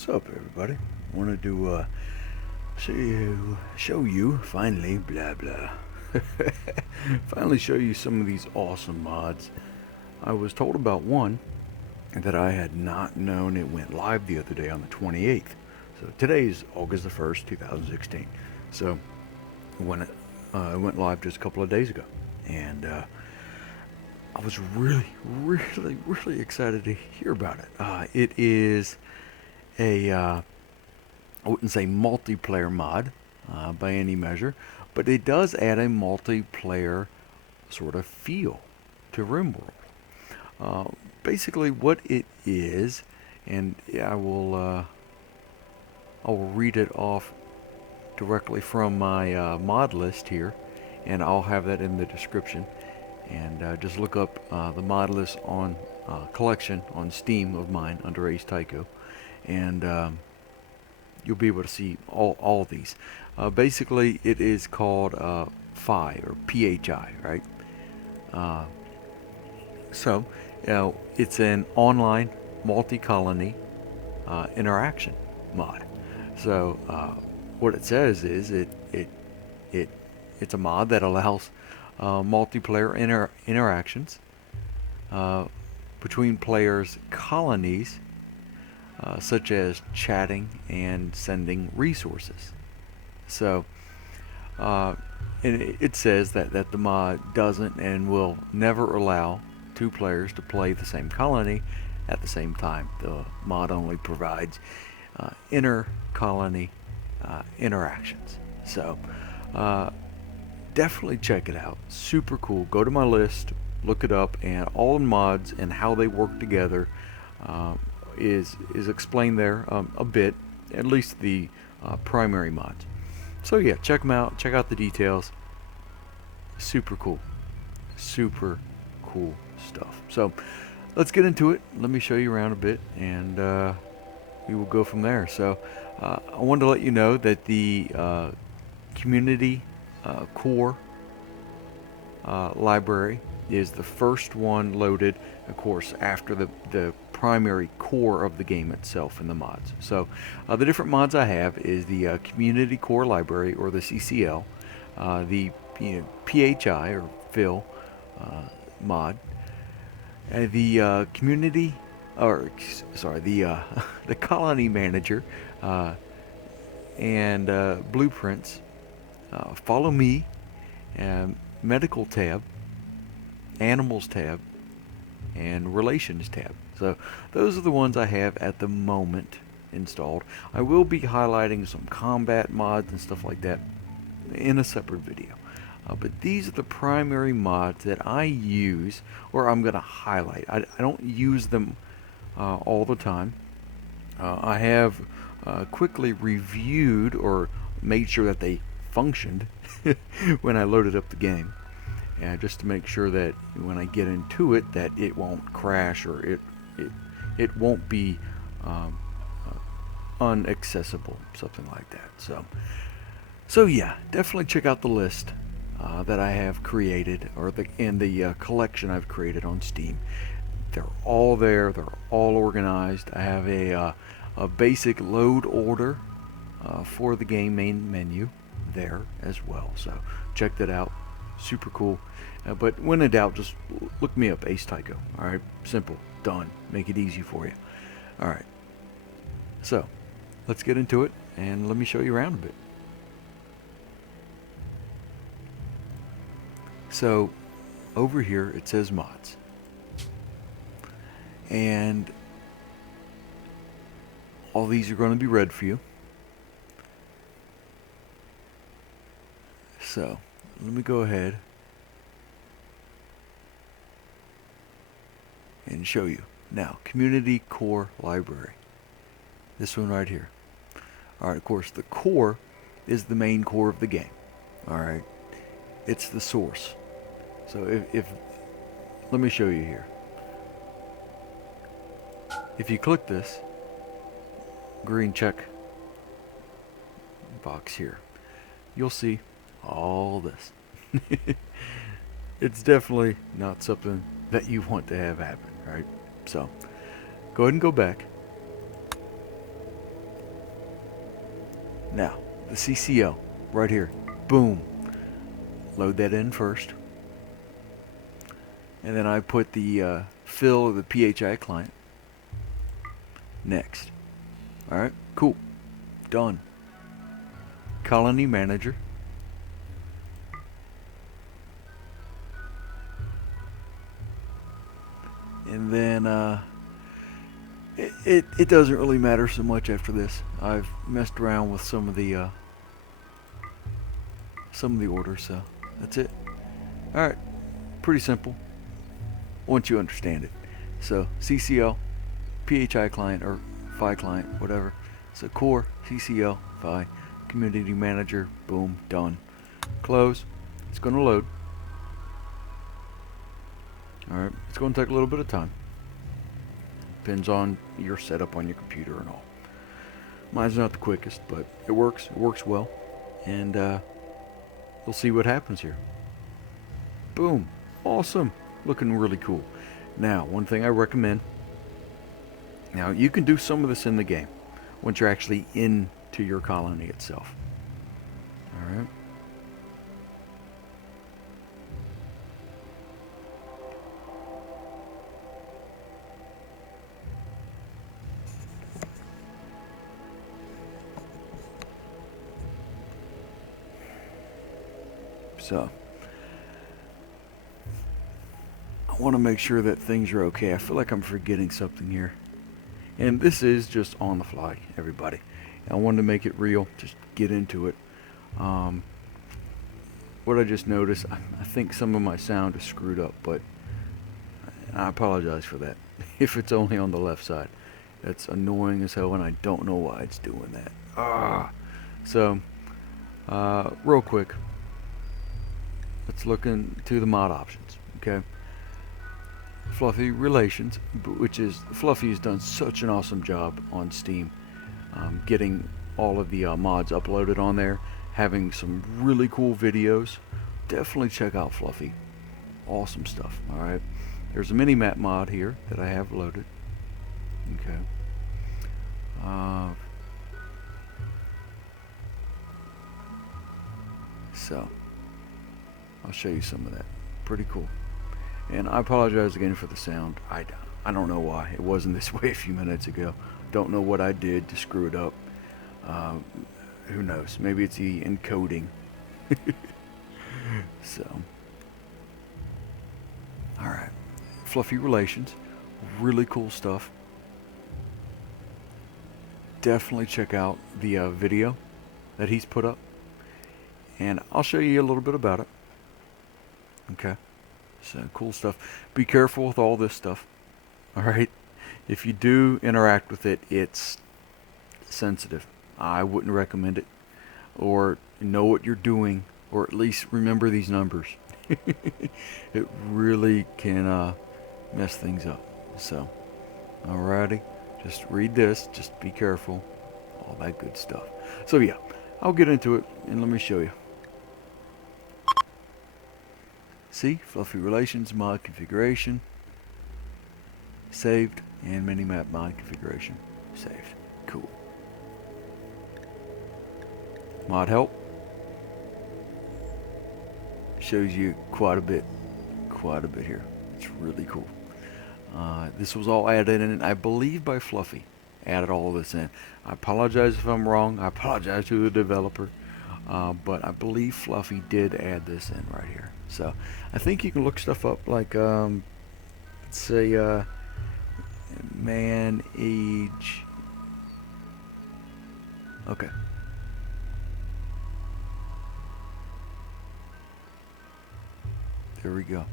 What's up, everybody? Wanted to show you finally, blah blah. Finally, show you some of these awesome mods. I was told about one that I had not known. It went live the other day on the 28th. So today is August the 1st, 2016. So when it went live just a couple of days ago, and I was really excited to hear about it. It is a I wouldn't say multiplayer mod by any measure, but it does add a multiplayer sort of feel to RimWorld. Basically, what it is, and I will read it off directly from my mod list here, and I'll have that in the description. And just look up the mod list on collection on Steam of mine under Ace Tycho, and you'll be able to see all these. Basically, it is called Phi or PHI, right? So, it's an online multi-colony interaction mod. So, what it says is it's a mod that allows multiplayer interactions between players' colonies, such as chatting and sending resources. So, and it says that the mod doesn't and will never allow two players to play the same colony at the same time. The mod only provides inter-colony interactions. So, definitely check it out. Super cool. Go to my list, look it up, and all the mods and how they work together is explained there a bit, at least the primary mods. So yeah, check them out. Check out the details. Super cool stuff. So let's get into it. Let me show you around a bit, and we will go from there. So I wanted to let you know that the community core library is the first one loaded, of course, after the primary core of the game itself and the mods. So the different mods I have is the community core library, or the CCL, the PHI or Phil mod, the community, or sorry, the the colony manager, and blueprints, follow me, medical tab, animals tab, and relations tab. So those are the ones I have at the moment installed. I will be highlighting some combat mods and stuff like that in a separate video. But these are the primary mods that I use, or I'm going to highlight. I don't use them all the time. I have quickly reviewed or made sure that they functioned when I loaded up the game, just to make sure that when I get into it that it won't crash, or it won't be unaccessible, something like that. So yeah, definitely check out the list that I have created, or the collection I've created on Steam. They're all there. They're all organized. I have a basic load order for the game main menu there as well. So check that out. Super cool. But when in doubt, just look me up, Ace Tycho. Alright, simple, done. Make it easy for you. Alright, so let's get into it, and let me show you around a bit. So over here it says mods, and all these are going to be read for you. So let me go ahead and show you. Now, community core library. This one right here. Alright, of course, the core is the main core of the game. Alright, it's the source. So if let me show you here. If you click this green check box here, you'll see all this. It's definitely not something that you want to have happen, right? So go ahead and go back, Now, the CCL, right here. Boom. Load that in first. And then I put the fill of the PHI client. Next. Alright, cool. Done. Colony manager. And then it doesn't really matter so much after this. I've messed around with some of the orders, so that's it. Alright, pretty simple once you understand it. So CCL, PHI client, or PHI client, whatever. So core, CCL, PHI, community manager, boom, done. Close. It's going to load. Alright, it's going to take a little bit of time. Depends on your setup on your computer and all. Mine's not the quickest, but it works. It works well. And we'll see what happens here. Boom. Awesome. Looking really cool. Now, one thing I recommend. Now, you can do some of this in the game once you're actually into your colony itself. Alright. So, I want to make sure that things are okay. I feel like I'm forgetting something here. And this is just on the fly, everybody. I wanted to make it real, just get into it. What I just noticed, I think some of my sound is screwed up, but I apologize for that. If it's only on the left side. That's annoying as hell, and I don't know why it's doing that. So, real quick. Let's look into the mod options, okay? Fluffy Relations, which is, Fluffy has done such an awesome job on Steam, getting all of the mods uploaded on there, having some really cool videos. Definitely check out Fluffy. Awesome stuff, alright? There's a mini-map mod here that I have loaded. Okay. So, I'll show you some of that. Pretty cool. And I apologize again for the sound. I don't know why. It wasn't this way a few minutes ago. Don't know what I did to screw it up. Who knows? Maybe it's the encoding. So. Alright. Fluffy Relations. Really cool stuff. Definitely check out the video that he's put up. And I'll show you a little bit about it. Okay, so cool stuff. Be careful with all this stuff. Alright, if you do interact with it, it's sensitive. I wouldn't recommend it. Or know what you're doing, or at least remember these numbers. It really can mess things up. So, alrighty, just read this, just be careful, all that good stuff. So yeah, I'll get into it, and let me show you. See, Fluffy Relations mod configuration saved, and minimap mod configuration saved. Cool. Mod help shows you quite a bit here. It's really cool. This was all added in, I believe, by Fluffy. Added all this in. I apologize if I'm wrong. I apologize to the developer. But I believe Fluffy did add this in right here. So I think you can look stuff up like let's say man age. Okay. There we go.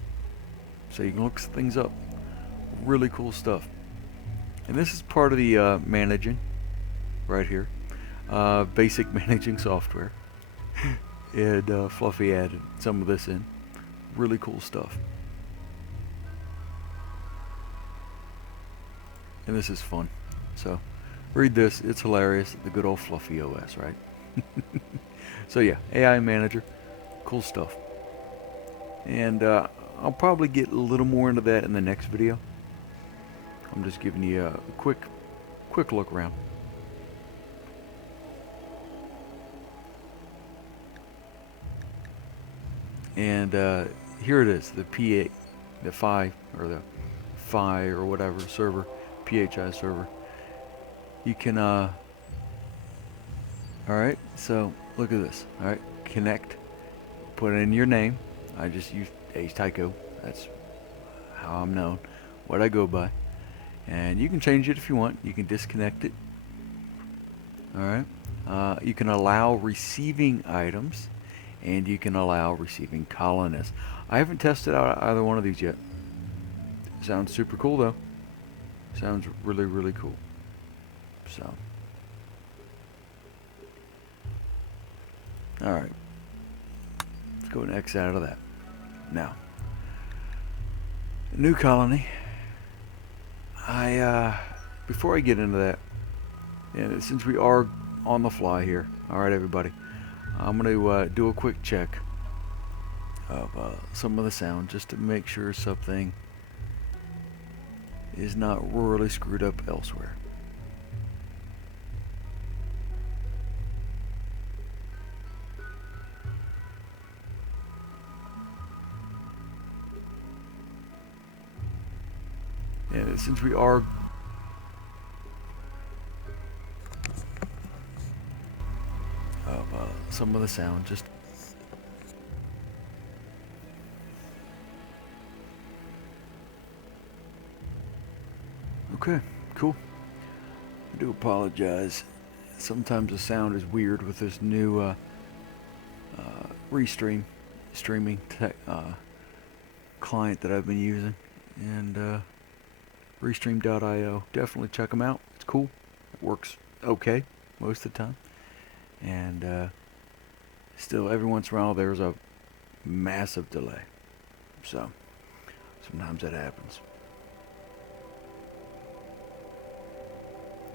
So you can look things up. Really cool stuff. And this is part of the managing right here. Basic managing software. And Fluffy added some of this in. Really cool stuff. And this is fun. So, read this. It's hilarious. The good old Fluffy OS, right? So yeah, AI Manager. Cool stuff. And I'll probably get a little more into that in the next video. I'm just giving you a quick look around. And here it is, the PA, the Phi, or the Phi or whatever server, PHI server. You can, alright, so look at this. Alright, connect, put in your name. I just use Ace Tycho. That's how I'm known, what I go by. And you can change it if you want. You can disconnect it. Alright. You can allow receiving items, and you can allow receiving colonists. I haven't tested out either one of these yet. Sounds super cool though. Sounds really, really cool. So. Alright. Let's go and X out of that. Now. New colony. Before I get into that, and since we are on the fly here, alright everybody, I'm going to do a quick check of some of the sound just to make sure something is not really screwed up elsewhere. And since we are some of the sound just okay, cool. I do apologize. Sometimes the sound is weird with this new streaming client that I've been using, and Restream.io. Definitely check them out. It's cool. It works okay most of the time. And still, every once in a while, there's a massive delay. So, sometimes that happens.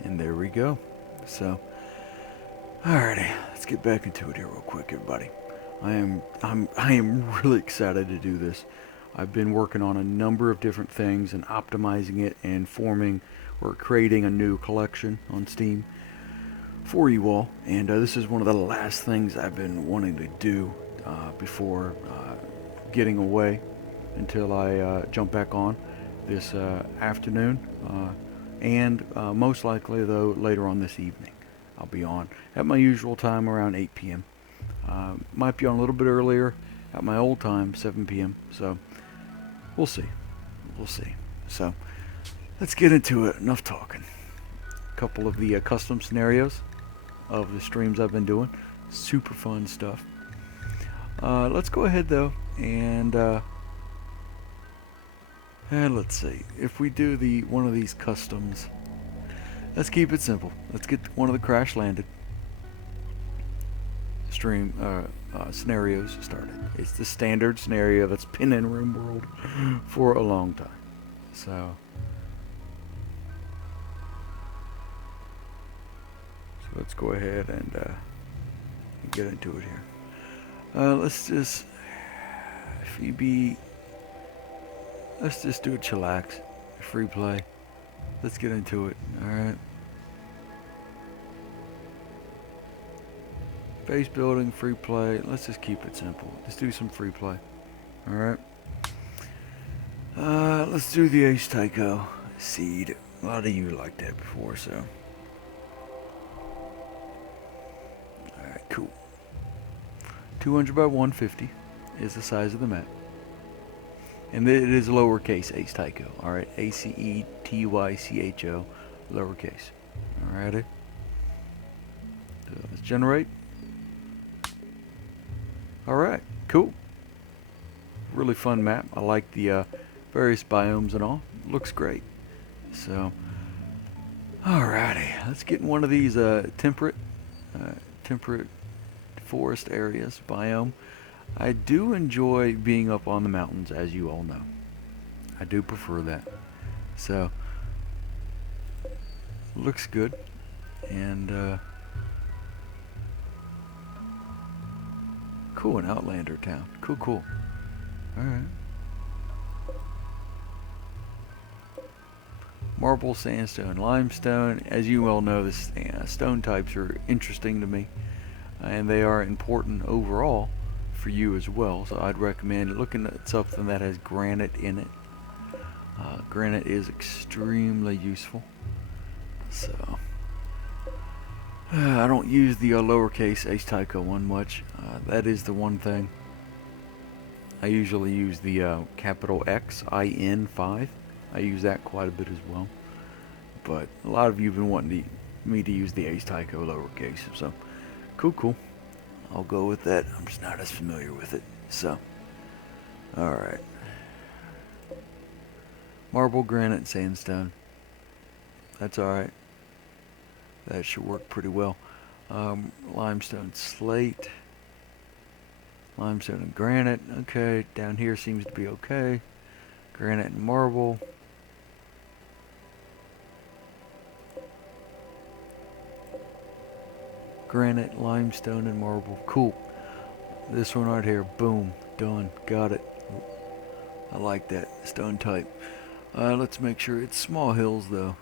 And there we go. So, alrighty, let's get back into it here real quick, everybody. I am really excited to do this. I've been working on a number of different things and optimizing it and forming or creating a new collection on Steam for you all. And this is one of the last things I've been wanting to do before getting away until I jump back on this afternoon. And most likely, though, later on this evening. I'll be on at my usual time around 8 p.m. Might be on a little bit earlier at my old time, 7 p.m. So, we'll see. We'll see. So, let's get into it. Enough talking. A couple of the custom scenarios of the streams I've been doing. Super fun stuff. Let's go ahead, though, and let's see. If we do one of these customs, let's keep it simple. Let's get one of the crash landed stream scenarios started. It's the standard scenario that's been in RimWorld for a long time. So let's go ahead and get into it here. Let's just let's just do a chillax, free play. Let's get into it. All right. Base building, free play. Let's just keep it simple. Let's do some free play. All right. Let's do the Ace Tycho seed. A lot of you liked that before, so. All right, cool. 200 by 150 is the size of the map. And it is lowercase Ace Tycho. Alright, ACETYCHO, lowercase. Alrighty. So let's generate. Alright, cool. Really fun map. I like the various biomes and all. Looks great. So, alrighty. Let's get in one of these temperate forest areas, biome. I do enjoy being up on the mountains, as you all know. I do prefer that. So, looks good. And, cool, an Outlander town. Cool, cool. Alright. Marble, sandstone, limestone. As you all know, the stone types are interesting to me. And they are important overall for you as well. So I'd recommend looking at something that has granite in it. Granite is extremely useful. So I don't use the lowercase H Tycho one much. That is the one thing. I usually use the capital X IN5. I use that quite a bit as well. But a lot of you have been wanting me to use the H Tycho lowercase. So cool. I'll go with that. I'm just not as familiar with it. So alright. Marble, granite, sandstone. That's alright. That should work pretty well. Limestone, slate. Limestone and granite. Okay, down here seems to be okay. Granite and marble. Granite, limestone, and marble. Cool. This one right here. Boom. Done. Got it. I like that. Stone type. Let's make sure it's small hills though.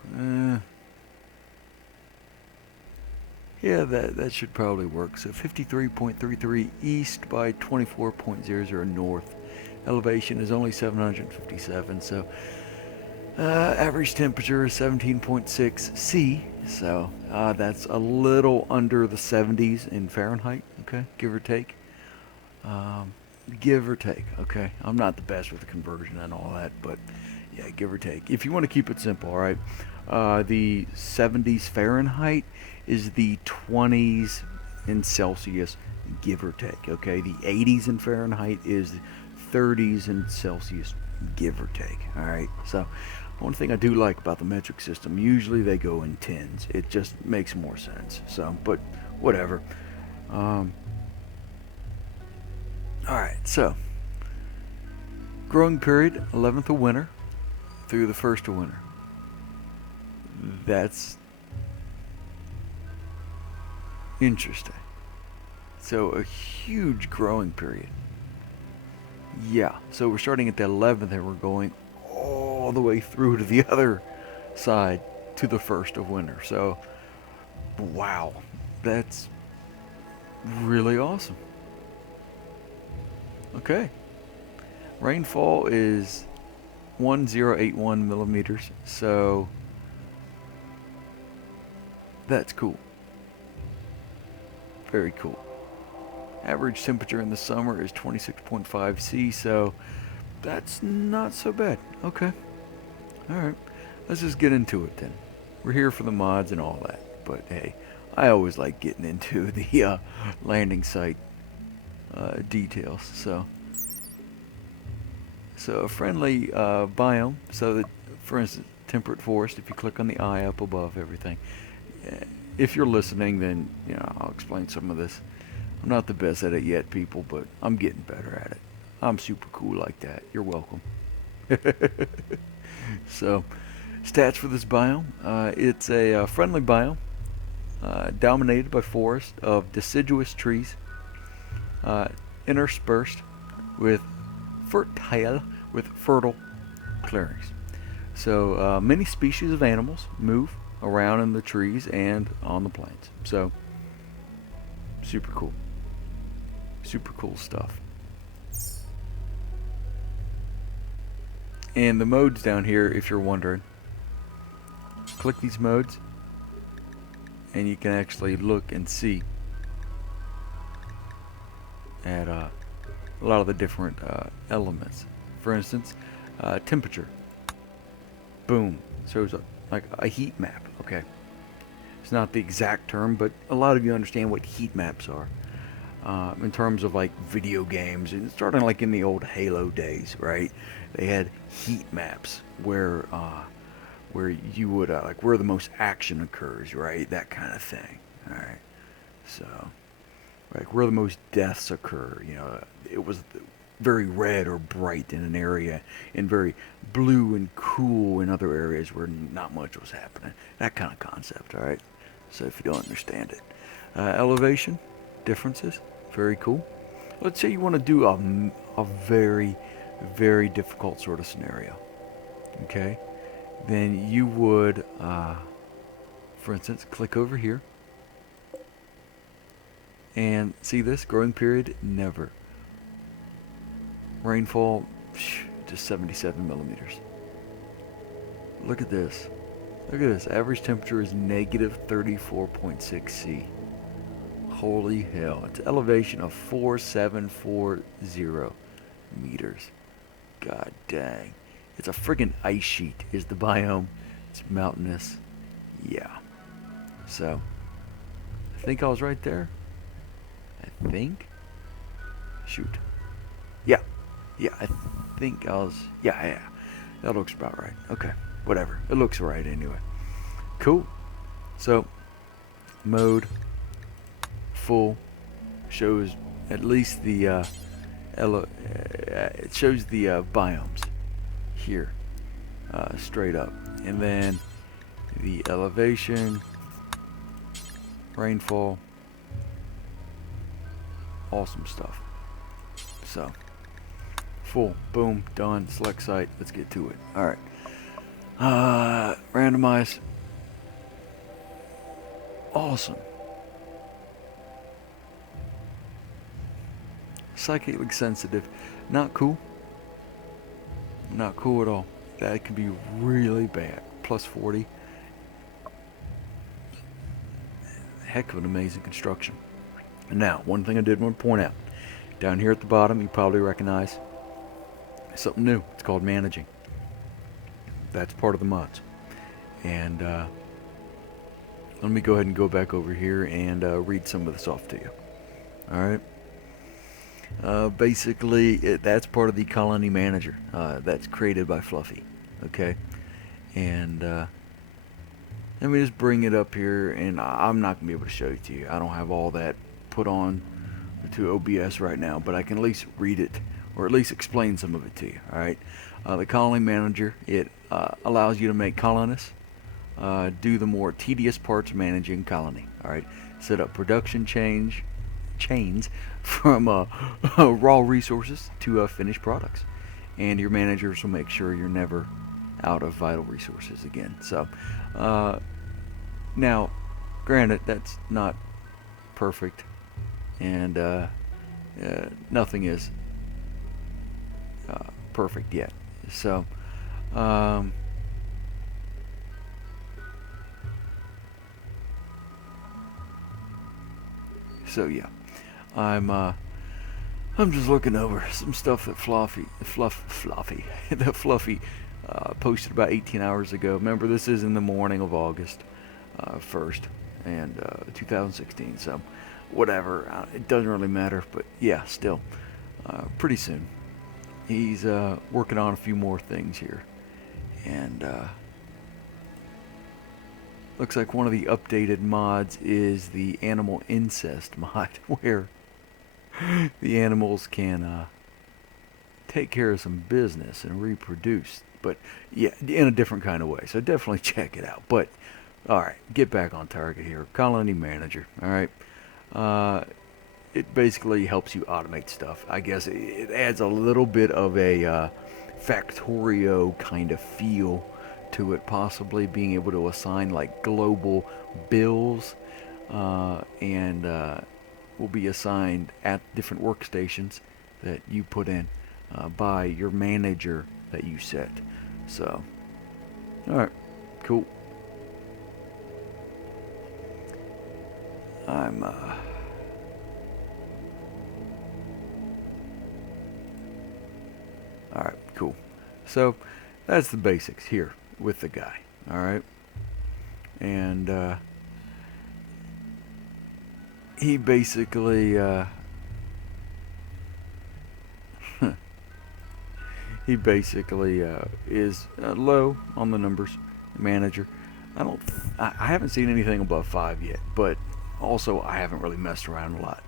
Yeah, that should probably work. So 53.33 east by 24.00 north. Elevation is only 757. So average temperature is 17.6 C. So that's a little under the 70s in Fahrenheit. Okay, give or take. Give or take. Okay, I'm not the best with the conversion and all that, but yeah, give or take. If you want to keep it simple, all right. The 70s Fahrenheit is the 20s in Celsius, give or take. Okay, the 80s in Fahrenheit is 30s in Celsius, give or take. All right. So one thing I do like about the metric system, usually they go in tens. It just makes more sense. So, but whatever. Alright, so growing period, 11th of winter through the 1st of winter. That's interesting. So a huge growing period. Yeah, so we're starting at the 11th and we're going all the way through to the other side to the 1st of winter. So, wow, that's really awesome. Okay. Rainfall is 1081 millimeters, so that's cool. Very cool. Average temperature in the summer is 26.5 C, so that's not so bad. Okay. Alright. Let's just get into it then. We're here for the mods and all that, but hey, I always like getting into the landing site details. So a friendly biome. So that, for instance, temperate forest. If you click on the eye up above everything, if you're listening, then I'll explain some of this. I'm not the best at it yet, people, but I'm getting better at it. I'm super cool like that. You're welcome. So, stats for this biome. It's a friendly biome, dominated by forest of deciduous trees, interspersed with fertile clearings. So many species of animals move around in the trees and on the plains. So super cool stuff. And the modes down here, if you're wondering, click these modes and you can actually look and see at a lot of the different elements. For instance, temperature. Boom. Shows like a heat map. Okay. It's not the exact term, but a lot of you understand what heat maps are. In terms of like video games, and starting like in the old Halo days, right? They had heat maps where you would like where the most action occurs, right? That kind of thing. All right. So, like where the most deaths occur. It was very red or bright in an area, and very blue and cool in other areas where not much was happening. That kind of concept. All right. So if you don't understand it, elevation differences. Very cool. Let's say you want to do a very, very difficult sort of scenario. Okay. Then you would, for instance, click over here. And see this? Growing period, never. Rainfall, just 77 millimeters. Look at this. Look at this. Average temperature is negative 34.6 C. Holy hell. It's elevation of 4740 meters. God dang. It's a friggin' ice sheet is the biome. It's mountainous. Yeah. So, I think I was right there. I think. Shoot. Yeah. Yeah, I think I was. Yeah. That looks about right. Okay. Whatever. It looks right anyway. Cool. So, mode full shows at least the it shows the biomes here straight up, and then the elevation, rainfall, awesome stuff. So full, boom, done. Select site. Let's get to it. All right. Randomize. Awesome. Psychically sensitive. Not cool. Not cool at all. That can be really bad. Plus 40. Heck of an amazing construction. Now, one thing I did want to point out. Down here at the bottom, you probably recognize something new. It's called managing. That's part of the mods. And let me go ahead and go back over here and read some of this off to you. Alright. Basically, that's part of the colony manager that's created by Fluffy. Okay. And let me just bring it up here, and I'm not going to be able to show it to you. I don't have all that put on to OBS right now, but I can at least read it, or at least explain some of it to you. Alright. The colony manager, it allows you to make colonists, do the more tedious parts of managing colony. Alright. Set up production chains from raw resources to finished products, and your managers will make sure you're never out of vital resources again. So now granted, that's not perfect, and nothing is perfect yet. So yeah, I'm just looking over some stuff that Fluffy posted about 18 hours ago. Remember, this is in the morning of August 1st and 2016. So whatever, it doesn't really matter. But yeah, still, pretty soon he's working on a few more things here, and looks like one of the updated mods is the animal incest mod, where the animals can take care of some business and reproduce. But yeah, in a different kind of way. So definitely check it out. But alright, get back on target here. Colony manager. Alright. It basically helps you automate stuff. I guess it adds a little bit of a Factorio kind of feel to it, possibly being able to assign like global bills, and will be assigned at different workstations that you put in by your manager that you set. So, alright, cool. I'm alright, cool. So that's the basics here with the guy. Alright. And he basically is low on the numbers. Manager. I haven't seen anything above 5 yet, but also I haven't really messed around a lot,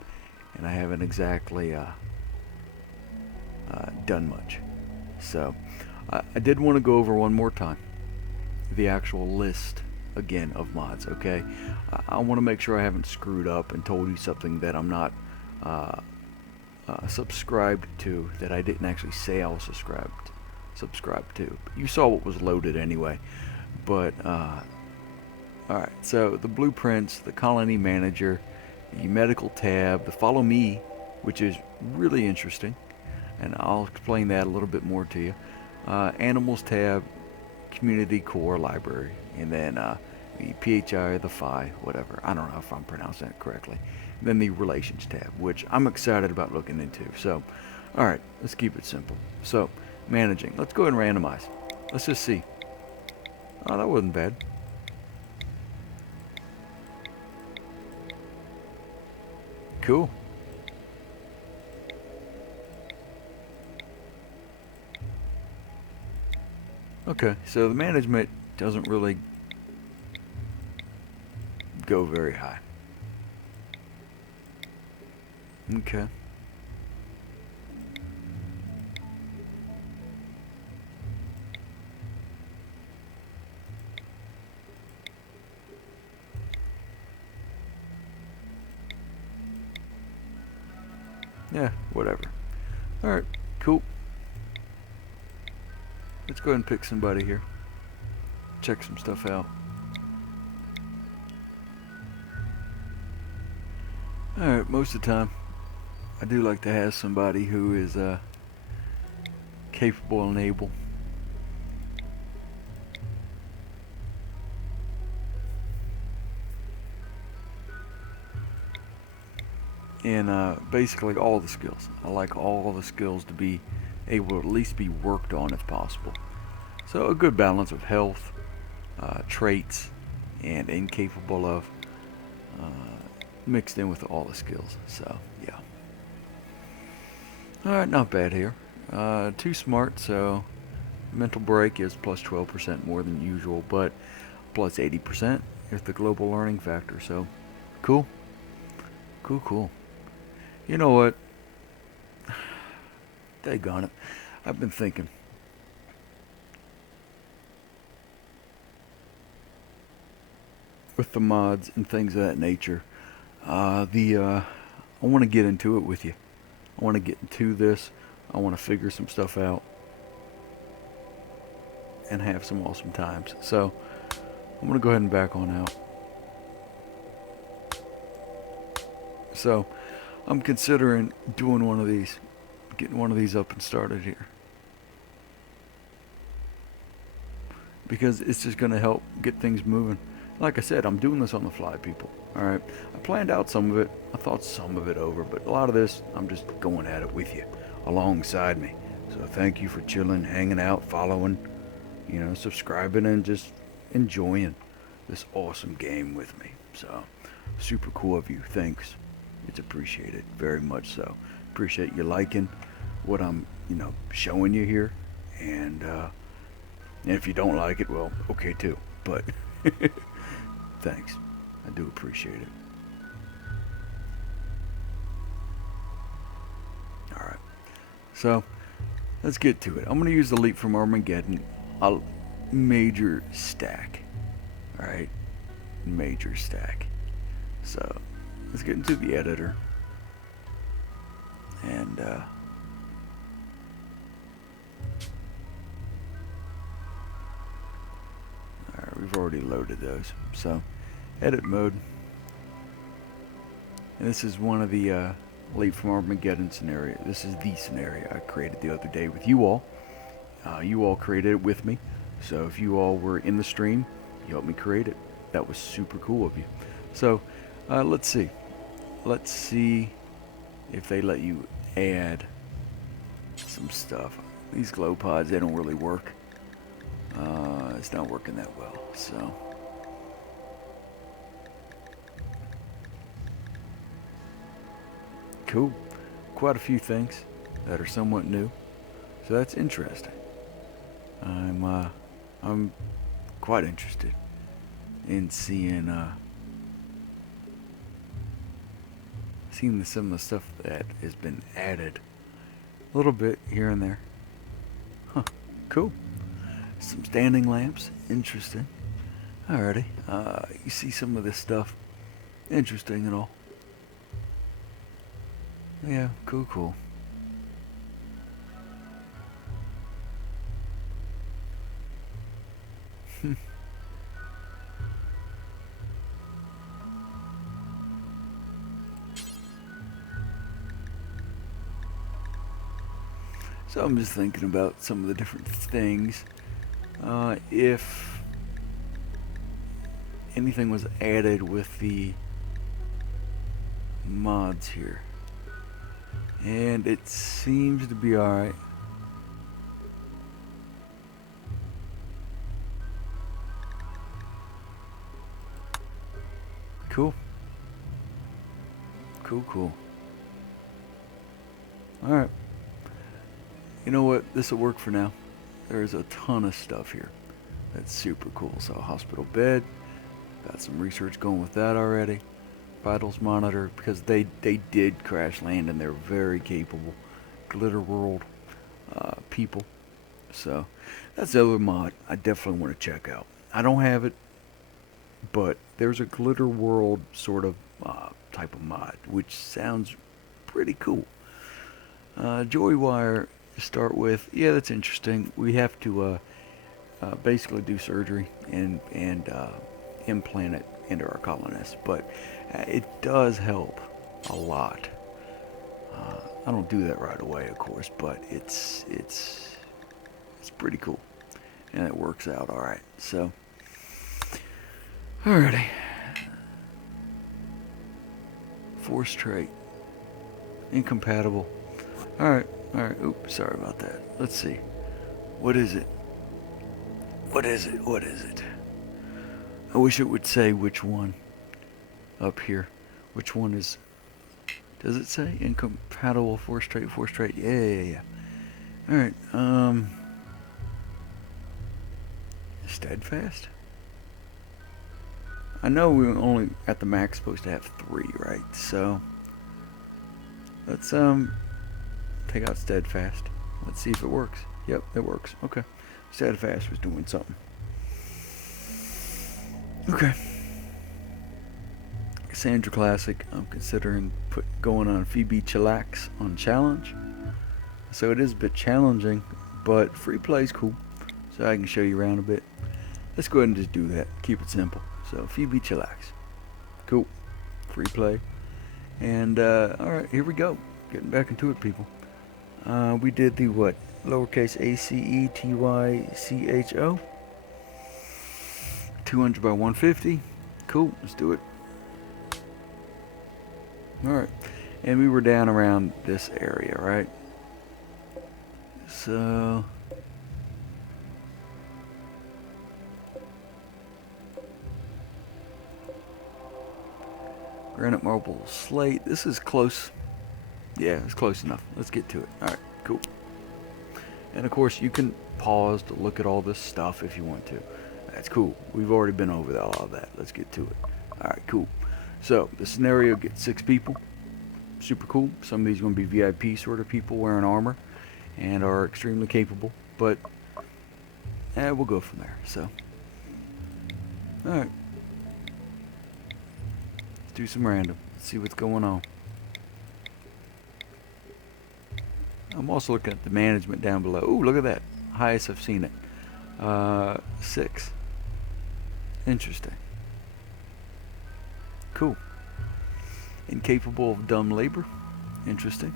and I haven't exactly done much. So I did want to go over one more time the actual list again of mods. Okay, I want to make sure I haven't screwed up and told you something that I'm not subscribed to, that I didn't actually say I was subscribed to. You saw what was loaded anyway. But alright, so the blueprints, the colony manager, the medical tab, the follow me, which is really interesting, and I'll explain that a little bit more to you. Animals tab, community core library, and then the PHI, the PHI, whatever. I don't know if I'm pronouncing it correctly. And then the relations tab, which I'm excited about looking into. So, all right, let's keep it simple. So, managing. Let's go ahead and randomize. Let's just see. Oh, that wasn't bad. Cool. Okay, so the management doesn't really go very high. Okay. Yeah, whatever. Alright, cool. Let's go ahead and pick somebody here. Check some stuff out. Alright, most of the time, I do like to have somebody who is capable and able. And basically all the skills. I like all the skills to be able to at least be worked on if possible. So a good balance of health, traits, and incapable of mixed in with all the skills. So yeah. Alright, not bad here. Too smart, so mental break is plus 12% more than usual, but plus 80% if the global learning factor. So cool. Cool. You know what? Daggone it. I've been thinking. With the mods and things of that nature, I want to get into it with you. I want to get into this. I want to figure some stuff out and have some awesome times. So I'm going to go ahead and back on out. So I'm considering doing one of these, getting one of these up and started here, because it's just going to help get things moving. Like I said, I'm doing this on the fly, people. Alright, I planned out some of it, I thought some of it over, but a lot of this, I'm just going at it with you, alongside me. So thank you for chilling, hanging out, following, subscribing, and just enjoying this awesome game with me. So, super cool of you, thanks. It's appreciated, very much so. Appreciate you liking what I'm, showing you here, and if you don't like it, well, okay too, but thanks. I do appreciate it. Alright. So, let's get to it. I'm going to use the Leap from Armageddon. A major stack. Alright? Major stack. So, let's get into the editor. And, alright, we've already loaded those. So, edit mode. And this is one of the Leap from Armageddon scenario. This is the scenario I created the other day with you all. You all created it with me. So if you all were in the stream, you helped me create it. That was super cool of you. So let's see. Let's see if they let you add some stuff. These glow pods, they don't really work. It's not working that well. So cool. Quite a few things that are somewhat new. So that's interesting. I'm quite interested in seeing some of the stuff that has been added. A little bit here and there. Huh. Cool. Some standing lamps. Interesting. Alrighty. You see some of this stuff. Interesting and all. Yeah, cool. So I'm just thinking about some of the different things. If anything was added with the mods here. And it seems to be alright. Cool. Cool. Alright. You know what? This will work for now. There's a ton of stuff here. That's super cool. So, hospital bed. Got some research going with that already. Vitals monitor, because they did crash land and they're very capable. Glitter World people. So, that's the other mod I definitely want to check out. I don't have it, but there's a Glitter World sort of type of mod, which sounds pretty cool. Joy wire to start with, yeah, that's interesting. We have to basically do surgery and implant it into our colonists, but it does help a lot. I don't do that right away, of course, but it's pretty cool, and it works out all right. So, alrighty. Force trait. Incompatible. Alright. Oops, sorry about that. Let's see. What is it? What is it? I wish it would say which one up here. Which one is... Does it say? Incompatible force trait? Yeah. Alright, Steadfast? I know we're only at the max supposed to have 3, right? So let's take out Steadfast. Let's see if it works. Yep, it works. Okay. Steadfast was doing something. Okay. Cassandra Classic. I'm considering going on Phoebe Chillax on challenge. So it is a bit challenging, but free play is cool. So I can show you around a bit. Let's go ahead and just do that. Keep it simple. So Phoebe Chillax. Cool. Free play. And alright, here we go. Getting back into it, people. We did the what? Lowercase ACETYCHO. 200 by 150. Cool. Let's do it. Alright. And we were down around this area, right? So... Granite marble slate. This is close. Yeah, it's close enough. Let's get to it. Alright, cool. And of course, you can pause to look at all this stuff if you want to. That's cool. We've already been over all of that. Let's get to it. Alright, cool. So, the scenario gets 6 people. Super cool. Some of these are going to be VIP sort of people wearing armor and are extremely capable. But, we'll go from there. So, alright. Let's do some random. Let's see what's going on. I'm also looking at the management down below. Ooh, look at that. Highest I've seen it. 6. Interesting. Cool. Incapable of dumb labor. Interesting.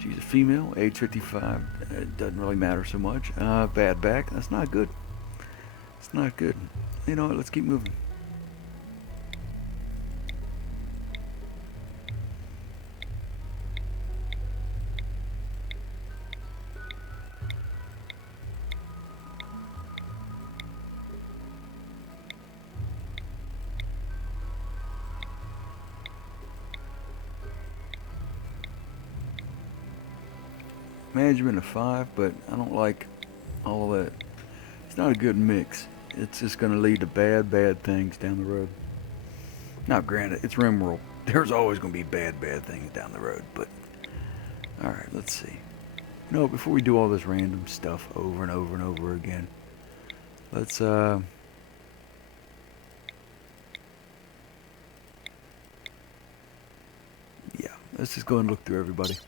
She's a female, age 55. It doesn't really matter so much. Bad back. That's not good. It's not good. You know what? Let's keep moving. Management of 5, but I don't like all of that. It's not a good mix. It's just going to lead to bad things down the road. Now, granted, it's RimWorld. There's always going to be bad things down the road, but alright, let's see. You know, before we do all this random stuff over and over again, let's yeah, let's just go and look through everybody.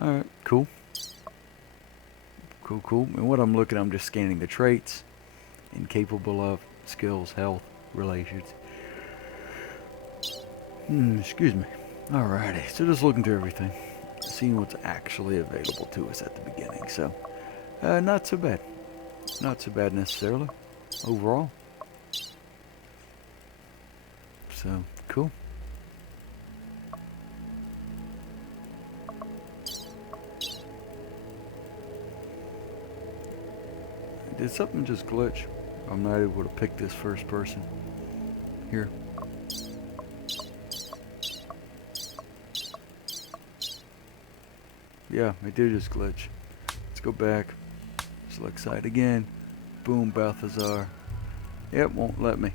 Alright, cool. Cool. And what I'm looking, I'm just scanning the traits. Incapable of, skills, health, relations. Excuse me. Alrighty, so just looking through everything. seeing what's actually available to us at the beginning. So, not so bad. Not so bad necessarily, overall. So, cool. Did something just glitch? I'm not able to pick this first person. Here. Yeah, it did just glitch. Let's go back. Select site again. Boom, Balthazar. Yep, won't let me.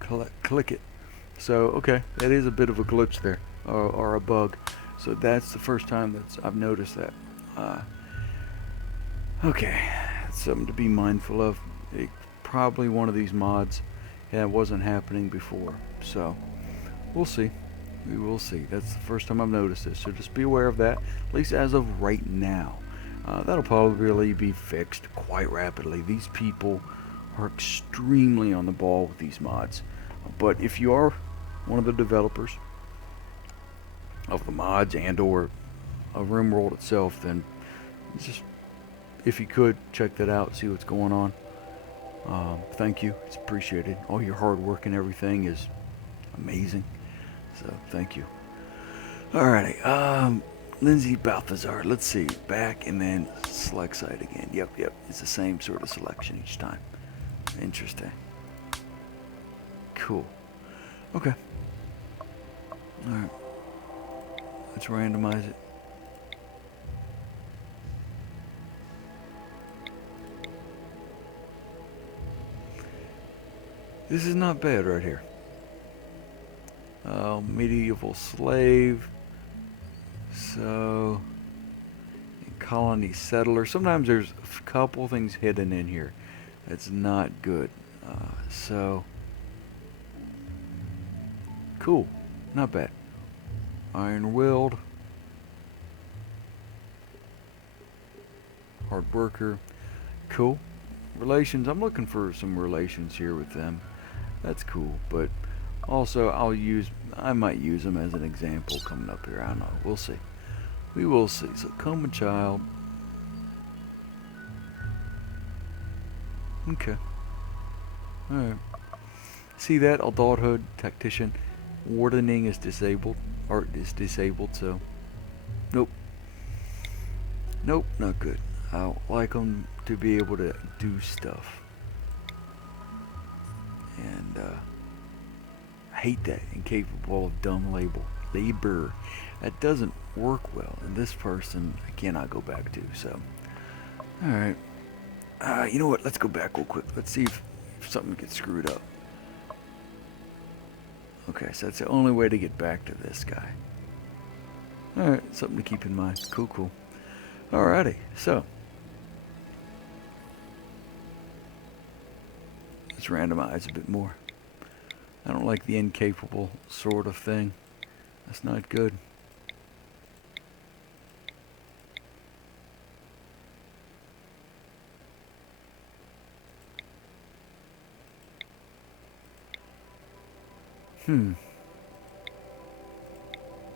Click it. So, okay, that is a bit of a glitch there, or a bug. So that's the first time that I've noticed that. Okay, that's something to be mindful of. Probably one of these mods that wasn't happening before. So, we'll see. We will see. That's the first time I've noticed this. So just be aware of that, at least as of right now. That'll probably be fixed quite rapidly. These people are extremely on the ball with these mods. But if you are one of the developers of the mods and or of RimWorld itself, then just, if you could, check that out, see what's going on. Thank you. It's appreciated. All your hard work and everything is amazing. So, thank you. Alrighty, Lindsay Balthazar. Let's see. Back and then select site again. Yep. It's the same sort of selection each time. Interesting. Cool. Okay. Alright. Let's randomize it. This is not bad right here. Medieval slave. So, colony settler. Sometimes there's a couple things hidden in here that's not good. So, cool. Not bad. Iron-willed. Hard worker. Cool. Relations. I'm looking for some relations here with them. That's cool, but also I might use them as an example coming up here. I don't know. We'll see. We will see. So, Coma Child. Okay. Alright. See that? Adulthood, Tactician. Wardening is disabled. Art is disabled, so. Nope. Nope, not good. I like them to be able to do stuff. And, I hate that. Incapable of dumb labor. That doesn't work well. And this person, I cannot go back to, so. Alright. You know what? Let's go back real quick. Let's see if something gets screwed up. Okay, so that's the only way to get back to this guy. Alright, something to keep in mind. Cool. Alrighty, so. Let's randomize a bit more. I don't like the incapable sort of thing. That's not good.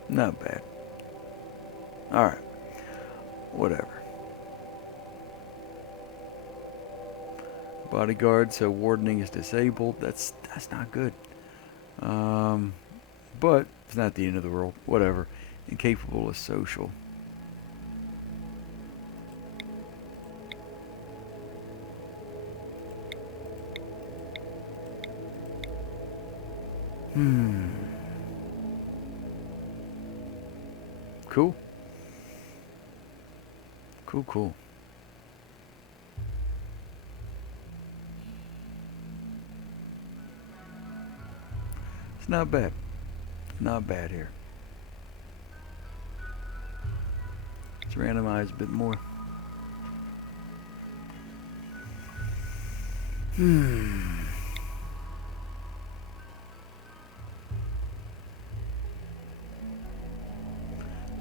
Not bad. Alright. Whatever. Bodyguard, so wardening is disabled. That's not good. But it's not the end of the world. Whatever. Incapable of social. Cool. Cool. It's not bad. Not bad here. Let's randomize a bit more.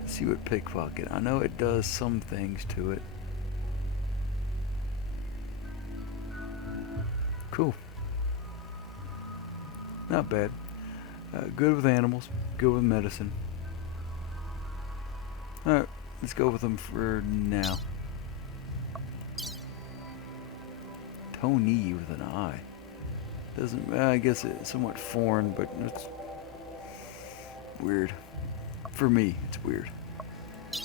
Let's see what pickpocket. I know it does some things to it. Cool. Not bad. Good with animals. Good with medicine. Alright, let's go with them for now. Tony with an I. Doesn't, I guess it's somewhat foreign, but it's weird. For me, it's weird.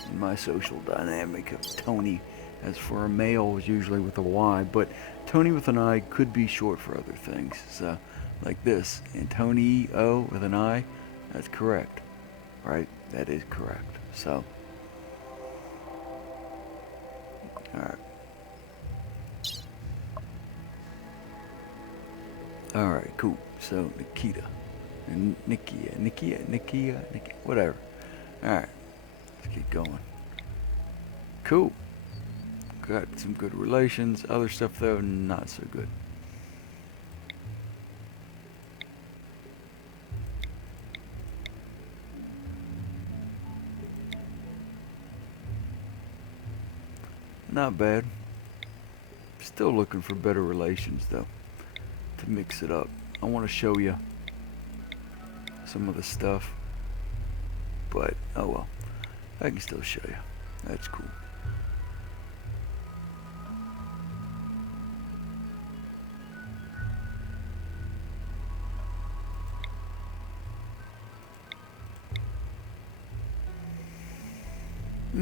In my social dynamic of Tony, as for a male, is usually with a Y, but Tony with an I could be short for other things. So, like this, Antonio with an I, that's correct. Right? That is correct. So, alright. Alright, cool. So, Nikita. And Nikia, whatever. Alright, let's get going. Cool. Got some good relations. Other stuff, though, not so good. Not bad. Still looking for better relations, though, to mix it up. I want to show you some of the stuff, but oh well, I can still show you. That's cool.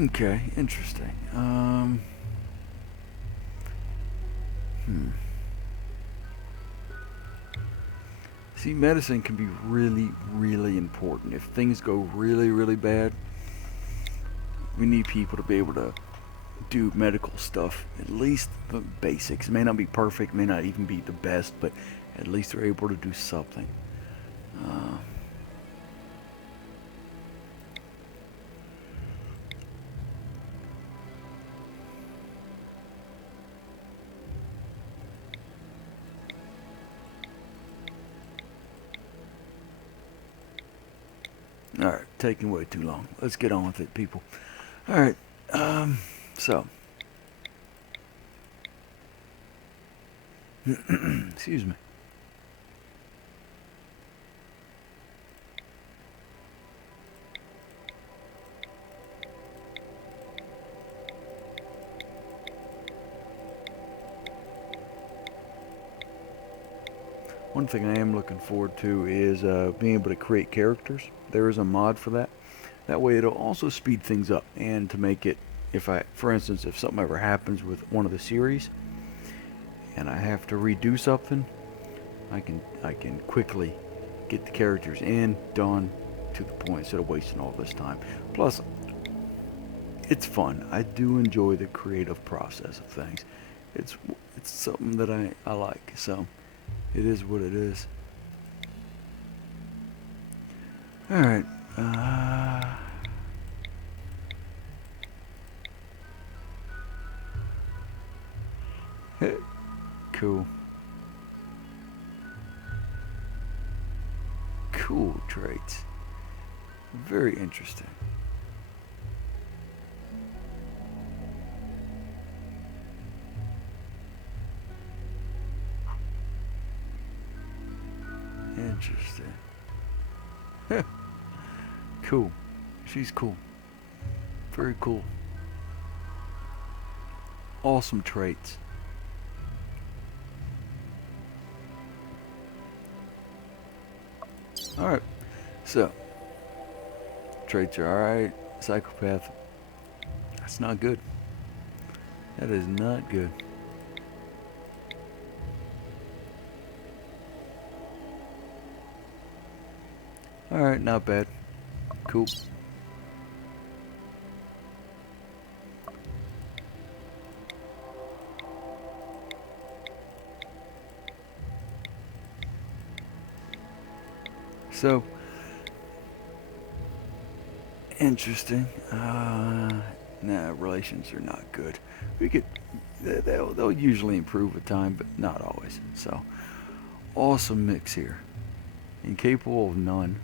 Okay, interesting. See, medicine can be really, really important. If things go really, really bad, we need people to be able to do medical stuff. At least the basics. It may not be perfect, may not even be the best, but at least they're able to do something. Alright, taking way too long. Let's get on with it, people. Alright, so. Excuse me. One thing I am looking forward to is being able to create characters. There is a mod for that. That way it'll also speed things up, and to make it, for instance, if something ever happens with one of the series and I have to redo something, I can quickly get the characters in, done, to the point, instead of wasting all this time. Plus, it's fun. I do enjoy the creative process of things. It's something that I like, so it is what it is. Alright, cool. Cool traits. Very interesting. Interesting. Cool. She's cool. Very cool. Awesome traits. Alright. So, traits are alright. Psychopath. That's not good. That is not good. Alright, not bad. Cool. So, interesting. Nah, relations are not good. They'll usually improve with time, but not always. So, awesome mix here. Incapable of none.